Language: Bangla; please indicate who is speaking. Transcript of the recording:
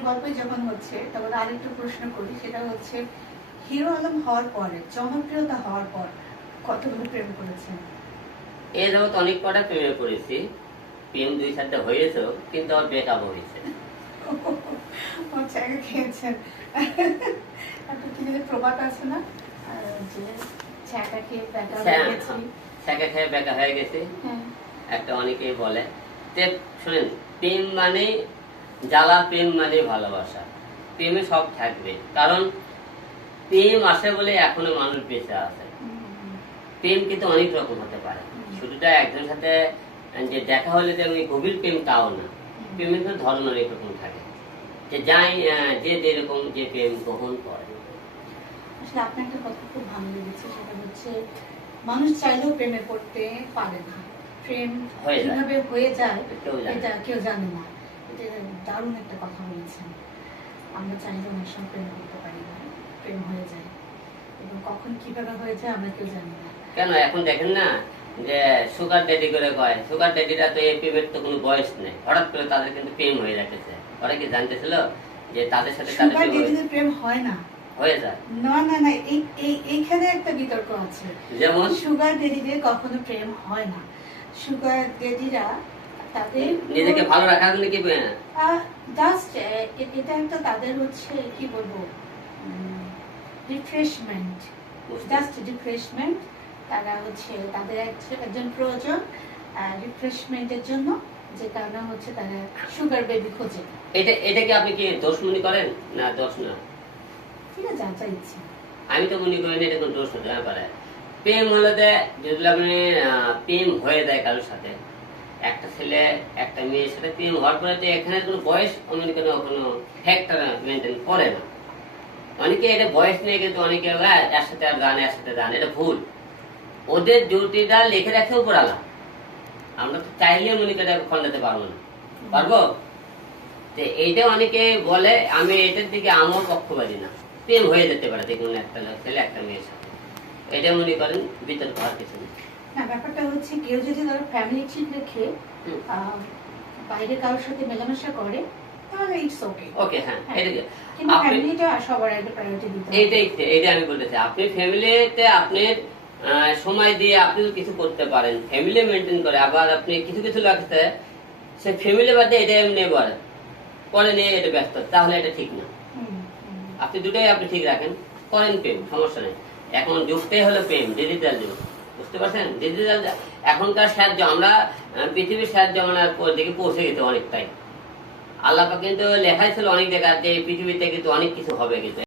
Speaker 1: গল্পে যখন হচ্ছে তখন আরেকটু প্রশ্ন করি সেটা হচ্ছে হিরো আলম হওয়ার পরে জনপ্রিয়তা হওয়ার পর কতগুলো প্রেম করেছেন?
Speaker 2: এ যাবৎ অনেক কটা প্রেমে পড়েছি। প্রেম দুই চারটে হয়েছেও কিন্তু আমার বেকআপ হয়েছে
Speaker 1: জায়গা খেয়েছেন। একটা কি প্রবাদ আছে না? যে ছ্যাঁকা খেয়ে প্যাঁকা হয়ে গেছি।
Speaker 2: ছ্যাঁকা খেয়ে বেকা গেছে। একটা অনেকেই বলে শুনেন প্রেম মানে জ্বালা প্রেম মানে ভালোবাসা। প্রেমে সব থাকবে। কারণ প্রেম আসে বলে এখনও মানুষ বেঁচে আছে। প্রেম কিন্তু অনেক রকম হতে পারে। শুধুটা একজনের সাথে যে দেখা হলে যে গভীর প্রেম তাও না। প্রেমের কিন্তু ধরন অনেক রকম থাকে। যে যাই যে যেরকম যে প্রেম গ্রহণ করে।
Speaker 1: আসলে আপনার একটা কথা খুব ভালো লেগেছে সেটা হচ্ছে মানুষ চাইলেও প্রেমে পড়তে পারে না। প্রেম
Speaker 2: হয়ে যায়।
Speaker 1: কীভাবে হয়ে যায় এটা কেউ জানে না। এটা দারুণ একটা কথা বলেছেন। আমরা চাইলে অনেক সময় প্রেম করতে পারি না প্রেম হয়ে যায়। এবং কখন কীভাবে হয়ে যায় আমরা কেউ জানি না।
Speaker 2: কেন? এখন দেখেন না যে সুগার ড্যাডি করে কয় সুগার ড্যাডিরা তো এই প্রেমের তো কোনো বয়স নেই। হঠাৎ করে তাদের কিন্তু প্রেম হয়ে রাখেছে ওরা কি জানতেছিল যে তাদের সাথে
Speaker 1: সুগার
Speaker 2: হয়ে-
Speaker 1: প্রেম হয় না।
Speaker 2: হয়ে যায়?
Speaker 1: না না না এই এই এইখানে একটা বিতর্ক আছে।
Speaker 2: যেমন?
Speaker 1: সুগার ডেডিদের কখনো প্রেম হয় না। সুগার ডেডিরা তাদের
Speaker 2: নিজেকে ভালো রাখার জন্য কি
Speaker 1: জাস্ট এটা একটা তাদের হচ্ছে কি বলব? রিফ্রেশমেন্ট জাস্ট রিফ্রেশমেন্ট তারা হচ্ছে তাদের একজন প্রয়োজন রিফ্রেশমেন্টের জন্য যে কারণে হচ্ছে তারা সুগার বেবি খোঁজে।
Speaker 2: এটা এটা কি আপনি কি দোষ মনে করেন? না দোষ না।
Speaker 1: ঠিক আছে যা যা ইচ্ছে।
Speaker 2: আমি তো মনে করি না এটা কোনো দোষ হতে পারে। প্রেম হলো যদি আপনি প্রেম হয়ে যায় কারোর সাথে একটা ছেলে একটা মেয়ের সাথে প্রেম হওয়ার পরে তো এখানে কোনো বয়স মনে কোনো ফ্যাক্টর মেনটেন করে না। অনেকে এটা বয়স নিয়ে কিন্তু অনেকে "হ্যাঁ, এর সাথে আর গান এর সাথে গান এটা ভুল। ওদের ডিউটিটা লিখে রাখে উপরালা আমরা তো চাইলে মনে করে খন্ডাতে পারব না। পারব? তো এইটা অনেকে বলে আমি এটার দিকে আমার পক্ষপাতি না। প্রেম হয়ে যেতে পারে দেখুন একটা ছেলে একটা মেয়ের সাথে। এটা মনে করেন বিতর্ক হওয়ার কিছু নেই।
Speaker 1: না ব্যাপারটা হচ্ছে কেউ যদি ধরো ফ্যামিলি ঠিক রেখে। বাইরে কারোর সাথে মেলামেশা করে তাহলে ইটস ওকে
Speaker 2: ওকে হ্যাঁ এটা কি?
Speaker 1: কিন্তু
Speaker 2: আপনি
Speaker 1: ফ্যামিলিটা সবার আগে প্রায়োরিটি দিতে
Speaker 2: এইটাই এইটা আমি বলতেছি আপনি ফ্যামিলিতে আপনার সময় দিয়ে আপনিও কিছু করতে পারেন। ফ্যামিলি মেনটেন করে। আবার আপনি কিছু কিছু লাগতে সে ফ্যামিলি বাদে এটা এমনি নিয়ে এটা ব্যস্ত। তাহলে এটা ঠিক না। আপনি দুটোই আপনি ঠিক রাখেন। করেন প্রেম সমস্যা নেই। এখন যুগটাই হলো প্রেম ডিজিটাল যুগ। বুঝতে পারছেন? ডিজিটাল এখনকার সাহায্য, আমরা পৃথিবীর সাহায্য আমরা দিকে পৌঁছে গেছে অনেকটাই। আল্লাহ কিন্তু লেখাই ছিল অনেক জায়গা যে, পৃথিবীতে কিন্তু অনেক কিছু হবে কিন্তু।